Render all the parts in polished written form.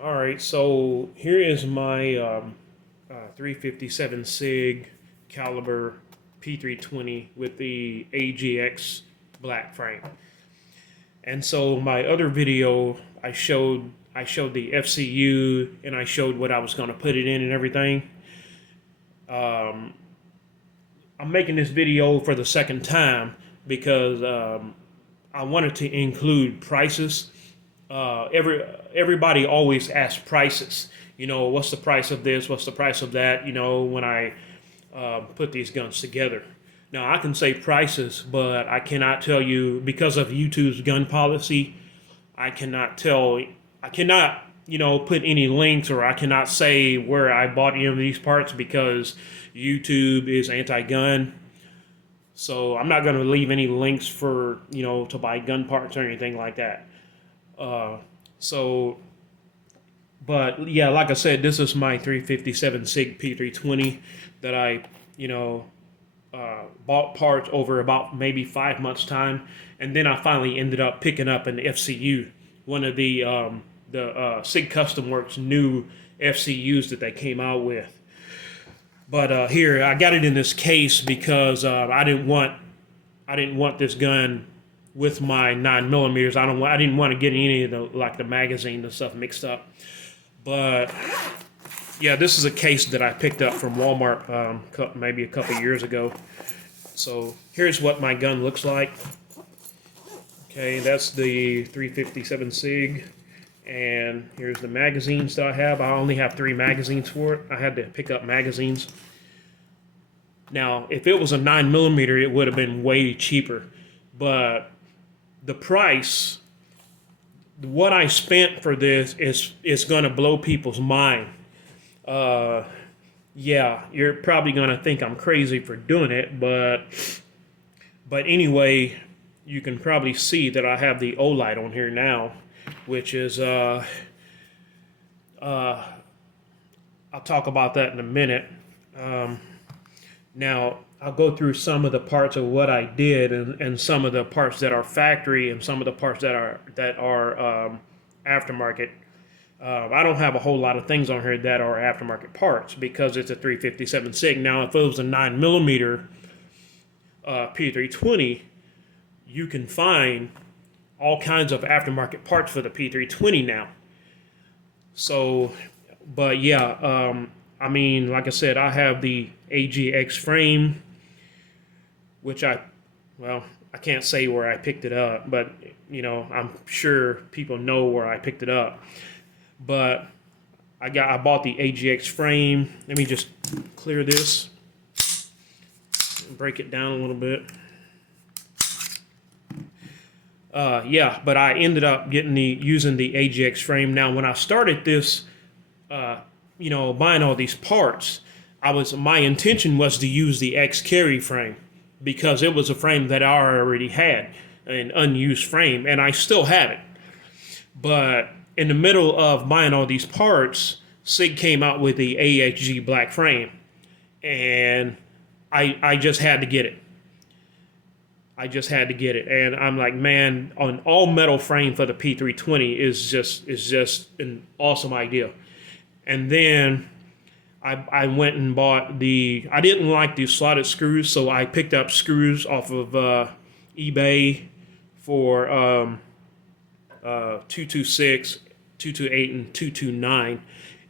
All right, so here is my 357 Sig caliber P320 with the AGX black frame. And so my other video, I showed the FCU and I showed what I was going to put it in and everything. I'm making this video for the second time because I wanted to include prices. Everybody always asks prices. You know, what's the price of this? What's the price of that? You know, when I put these guns together. Now I can say prices, but I cannot tell you because of YouTube's gun policy. I cannot tell. I cannot, put any links, or I cannot say where I bought any of these parts because YouTube is anti-gun. So I'm not going to leave any links for to buy gun parts or anything like that. Uh, so, but yeah, like I said, this is my 357 Sig P320 that I bought parts over about maybe 5 months time, and then I finally ended up picking up an FCU, one of the Sig Custom Works new FCUs that they came out with. But here I got it in this case because I didn't want this gun with my 9 millimeters. I didn't want to get any of the magazine and stuff mixed up. But yeah, this is a case that I picked up from Walmart maybe a couple years ago. So here's what my gun looks like. Okay, that's the 357 Sig. And here's the magazines that I have. I only have 3 magazines for it. I had to pick up magazines. Now, if it was a 9 millimeter, it would have been way cheaper. But the price, what I spent for this is going to blow people's mind. Yeah, you're probably going to think I'm crazy for doing it, but anyway, you can probably see that I have the O-light on here now, which is I'll talk about that in a minute. Now I'll go through some of the parts of what I did, and some of the parts that are factory, and some of the parts that are aftermarket. I don't have a whole lot of things on here that are aftermarket parts because it's a 357 Sig. Now, if it was a 9 millimeter P320, you can find all kinds of aftermarket parts for the P320 now. So, but yeah, I mean, like I said, I have the AGX frame, which I can't say where I picked it up, but I'm sure people know where I picked it up. But I bought the AGX frame. Let me just clear this and break it down a little bit. Yeah, but I ended up using the AGX frame. Now, when I started this, buying all these parts, my intention was to use the X carry frame because it was a frame that I already had, an unused frame, and I still have it. But in the middle of buying all these parts, Sig came out with the AXG black frame, and I just had to get it. I just had to get it, and I'm like, man, an all metal frame for the P320 is just an awesome idea. And then I went and bought I didn't like the slotted screws, so I picked up screws off of eBay for 226, 228, and 229,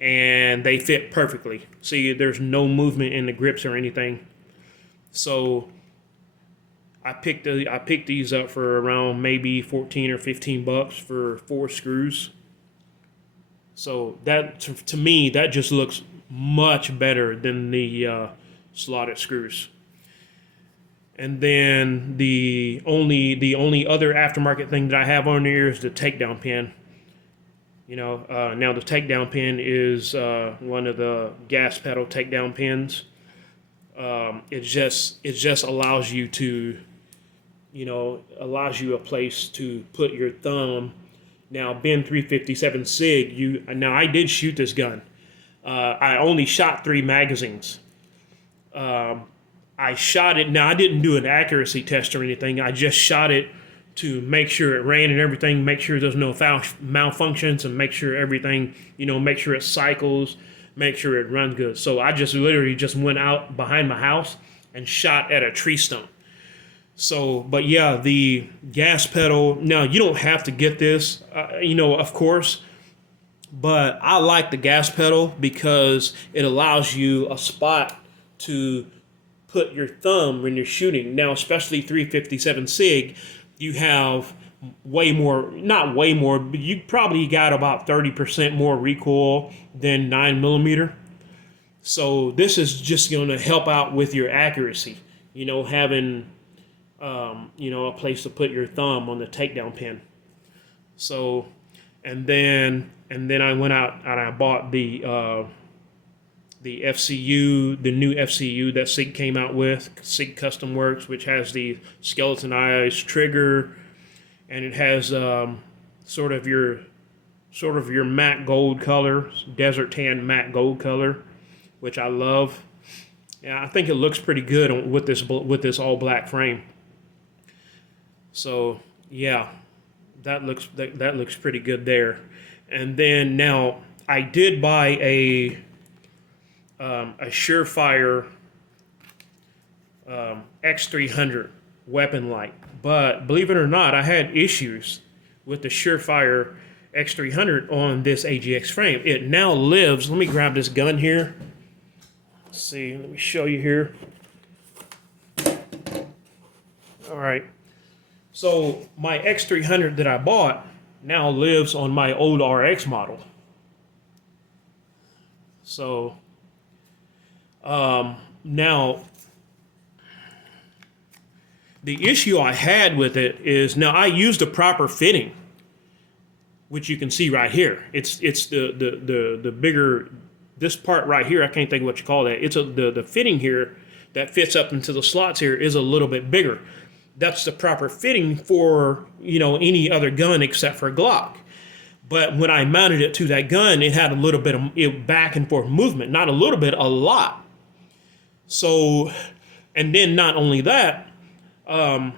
and they fit perfectly. See, there's no movement in the grips or anything. So I picked these up for around maybe 14 or 15 bucks for 4 screws. So that to me that just looks much better than the slotted screws. And then the only other aftermarket thing that I have on here is the takedown pin. Now the takedown pin is one of the gas pedal takedown pins. It just allows you to, allows you a place to put your thumb. Now, being 357 Sig, now I did shoot this gun. I only shot 3 magazines. I shot it. Now, I didn't do an accuracy test or anything. I just shot it to make sure it ran and everything, make sure there's no malfunctions, and make sure everything, make sure it cycles, make sure it runs good. So I just literally just went out behind my house and shot at a tree stump. So, but yeah, the gas pedal, now you don't have to get this, of course, but I like the gas pedal because it allows you a spot to put your thumb when you're shooting. Now, especially 357 Sig, you have not way more, but you probably got about 30% more recoil than 9mm. So this is just going to help out with your accuracy, having, a place to put your thumb on the takedown pin. So, and then I went out and I bought the FCU, the new FCU that Sig came out with, Sig Custom Works, which has the skeletonized trigger, and it has sort of your matte gold color, desert tan matte gold color, which I love. Yeah, I think it looks pretty good with this all black frame. So yeah, that looks pretty good there. And then now I did buy a Surefire X300 weapon light, but believe it or not, I had issues with the Surefire X300 on this AGX frame. It now lives. Let me grab this gun here. Let's see. Let me show you here. All right. So my X300 that I bought now lives on my old RX model. So now the issue I had with it is, now I used the proper fitting, which you can see right here. It's the bigger, this part right here, I can't think of what you call that. It's the fitting here that fits up into the slots here is a little bit bigger. That's the proper fitting for, any other gun except for Glock. But when I mounted it to that gun, it had a little bit of back and forth movement. Not a little bit, a lot. So, and then not only that, the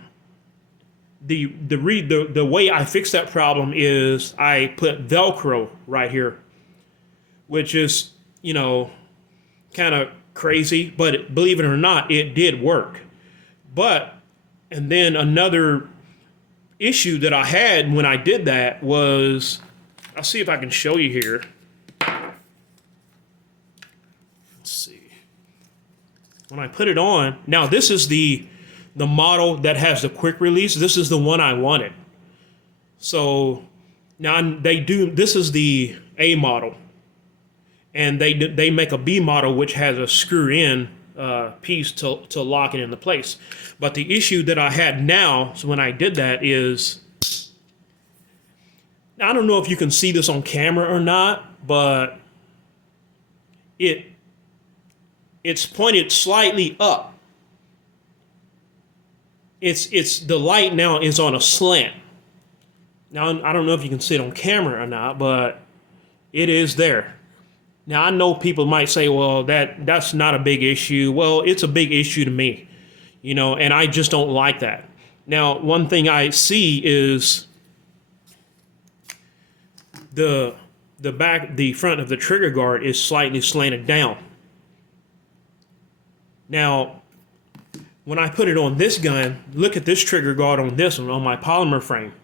way I fixed that problem is I put Velcro right here, which is, kind of crazy, but believe it or not, it did work. And then another issue that I had when I did that was, I'll see if I can show you here. Let's see. When I put it on, now this is the model that has the quick release. This is the one I wanted. So now this is the A model. And they make a B model which has a screw-in piece to lock it into place. But the issue that I had now, so when I did that, is, I don't know if you can see this on camera or not, but it's pointed slightly up. It's the light now is on a slant. Now I don't know if you can see it on camera or not, but it is there. Now, I know people might say, well, that's not a big issue. Well, it's a big issue to me, and I just don't like that. Now, one thing I see is the front of the trigger guard is slightly slanted down. Now, when I put it on this gun, look at this trigger guard on this one, on my polymer frame.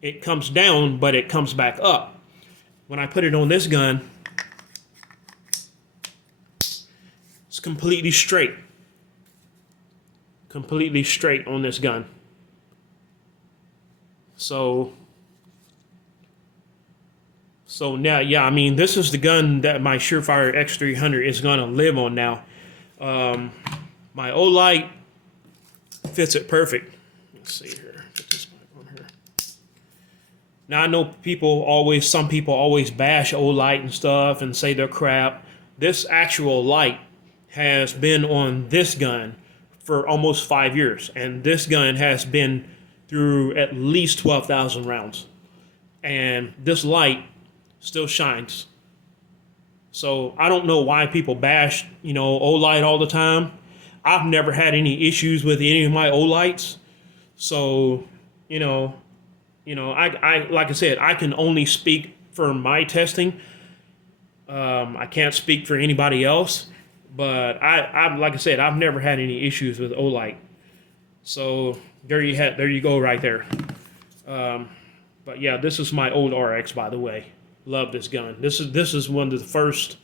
It comes down, but it comes back up. When I put it on this gun, it's completely straight on this gun. So now, yeah, I mean, this is the gun that my Surefire X300 is going to live on now. My Olight fits it perfect. Let's see here. Put this back on here. Now, I know some people always bash Olight and stuff and say they're crap. This actual light has been on this gun for almost 5 years, and this gun has been through at least 12,000 rounds, and this light still shines. So I don't know why people bash, Olight all the time. I've never had any issues with any of my Olights, so you know, I like I said, I can only speak for my testing. I can't speak for anybody else, but I like I said, I've never had any issues with Olight. So there you go right there. But yeah, this is my old RX, by the way. Love this gun. This is one of the first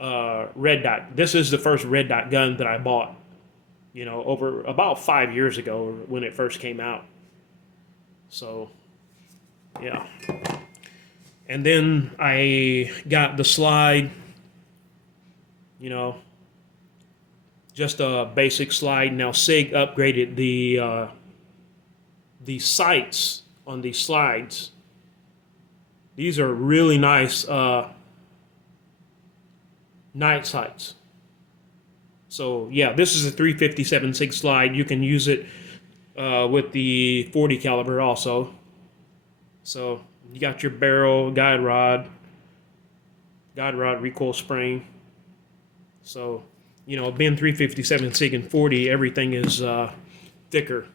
red dot. This is the first red dot gun that I bought. Over about 5 years ago when it first came out. So yeah. And then I got the slide. Just a basic slide. Now Sig upgraded the sights on these slides. These are really nice night sights. So yeah, this is a 357 Sig slide. You can use it with the 40 caliber also. So you got your barrel, guide rod, recoil spring. So being 357 Sig and 40, everything is thicker.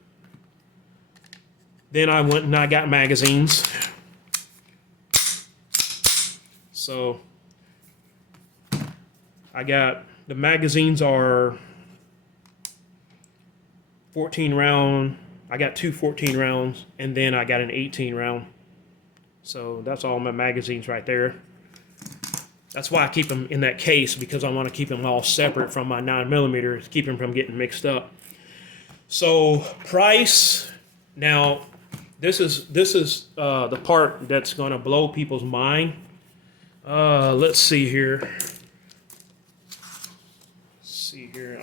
Then I went and I got magazines. So I got, the magazines are 14 round. I got two 14 rounds, and then I got an 18 round. So that's all my magazines right there. That's why I keep them in that case, because I want to keep them all separate from my 9mm, keep them from getting mixed up. So price. Now this is the part that's going to blow people's mind. Let's see here.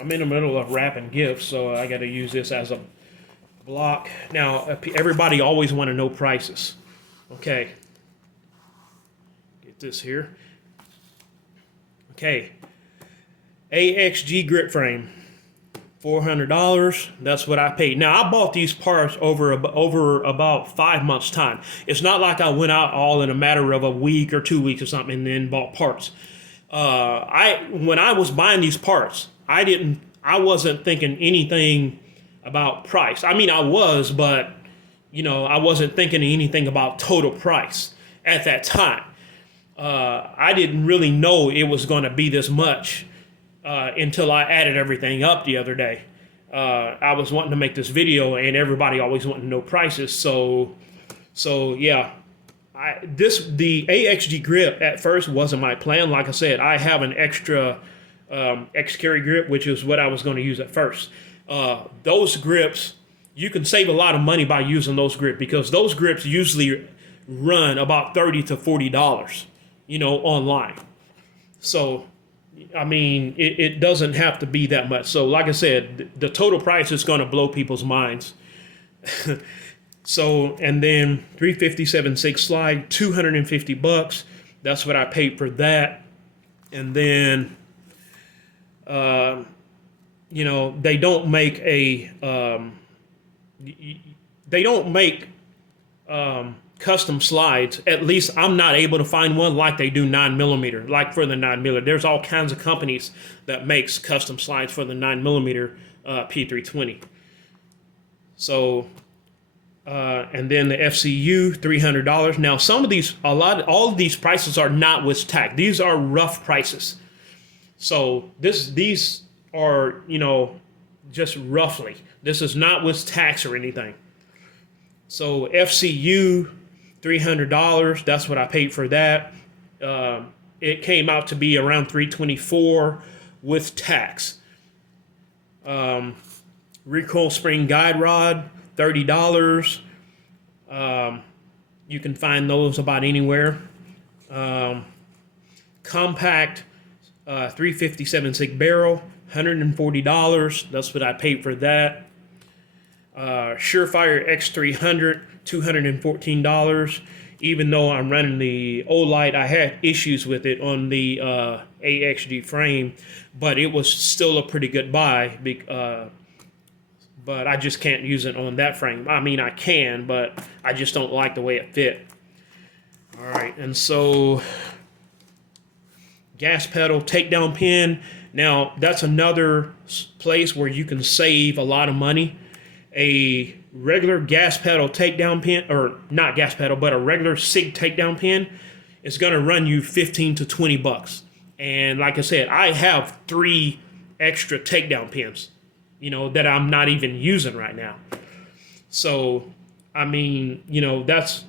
I'm in the middle of wrapping gifts, so I got to use this as a block. Now, everybody always want to know prices. Okay. Get this here. Okay. AXG grip frame. $400. That's what I paid. Now, I bought these parts over about 5 months' time. It's not like I went out all in a matter of a week or 2 weeks or something and then bought parts. When I was buying these parts, I wasn't thinking anything about price. I mean, I was, but I wasn't thinking anything about total price at that time. I didn't really know it was going to be this much until I added everything up the other day. I was wanting to make this video, and everybody always wanted to know prices. So yeah, the AXG grip at first wasn't my plan. Like I said, I have an extra X-Carry grip, which is what I was going to use at first. Those grips, you can save a lot of money by using those grips, because those grips usually run about $30 to $40, online. So, I mean, it doesn't have to be that much. So, like I said, the total price is going to blow people's minds. So, and then 357 Sig slide, $250. That's what I paid for that. And then, they don't make custom slides. At least I'm not able to find one like they do 9mm, like for the 9mm. There's all kinds of companies that makes custom slides for the 9mm P320. So, and then the FCU, $300. Now, all of these prices are not with tax. These are rough prices. So these are, just roughly. This is not with tax or anything. So FCU, $300. That's what I paid for that. It came out to be around $324 with tax. Recoil spring guide rod, $30. You can find those about anywhere. Compact 357 Sig barrel, $140. That's what I paid for that. Surefire X300, $214. Even though I'm running the Olight, I had issues with it on the AXG frame, but it was still a pretty good buy. But I just can't use it on that frame. I mean, I can, but I just don't like the way it fit. All right, and so gas pedal, takedown pin. Now, that's another place where you can save a lot of money. A regular gas pedal takedown pin, or not gas pedal, but a regular Sig takedown pin, it's going to run you 15 to 20 bucks. And like I said, I have 3 extra takedown pins, that I'm not even using right now. So, I mean, that's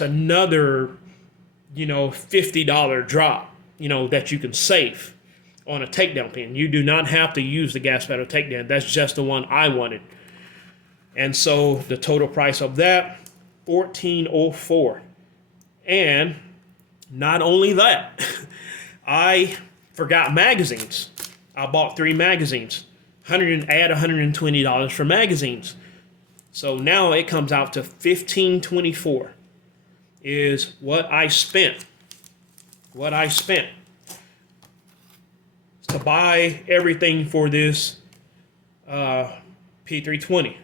another, $50 drop, that you can save on a takedown pin. You do not have to use the gas pedal takedown. That's just the one I wanted. And so the total price of that, $14.04. And not only that, I forgot magazines. I bought 3 magazines. Add $120 for magazines. So now it comes out to $15.24 is what I spent. What I spent to buy everything for this P320.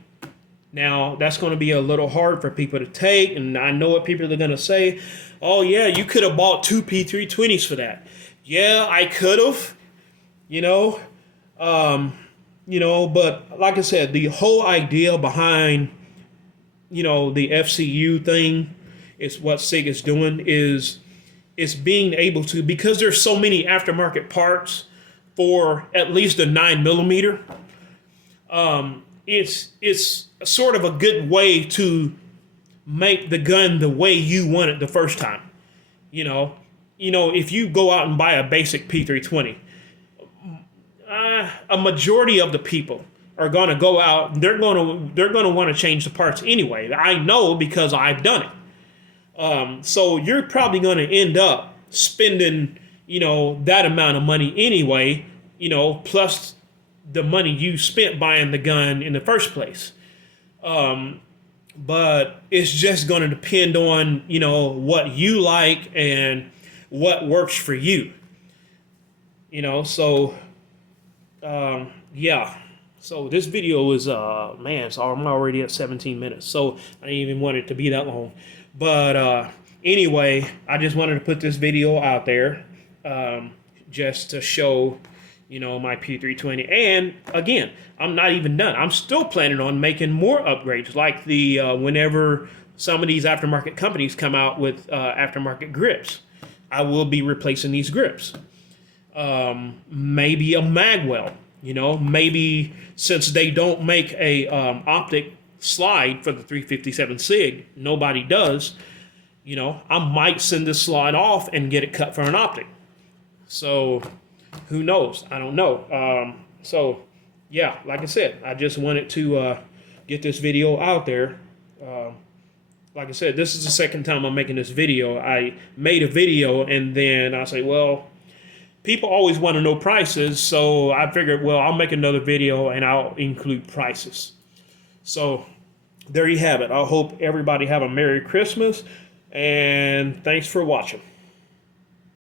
Now, that's going to be a little hard for people to take, and I know what people are going to say. Oh, yeah, you could have bought 2 P320s for that. Yeah, I could have, but like I said, the whole idea behind, the FCU thing is what Sig is doing is being able to, because there's so many aftermarket parts for at least a 9mm, it's sort of a good way to make the gun the way you want it the first time. If you go out and buy a basic P320, a majority of the people are going to go out. They're going to want to change the parts anyway. I know because I've done it. So you're probably going to end up spending, that amount of money anyway, plus the money you spent buying the gun in the first place. But it's just going to depend on, what you like and what works for you. So, yeah. So this video is, so I'm already at 17 minutes. So I didn't even want it to be that long. But anyway, I just wanted to put this video out there just to show, my P320. And again, I'm not even done. I'm still planning on making more upgrades, like whenever some of these aftermarket companies come out with aftermarket grips, I will be replacing these grips. Maybe a magwell, maybe since they don't make a optic slide for the 357 Sig, nobody does, I might send this slide off and get it cut for an optic. So who knows? I don't know. So yeah, like I said, I just wanted to get this video out there. Like I said, this is the second time I'm making this video. I made a video and then I say, well, people always want to know prices, so I figured, well, I'll make another video and I'll include prices. So there you have it. I hope everybody have a Merry Christmas, and thanks for watching.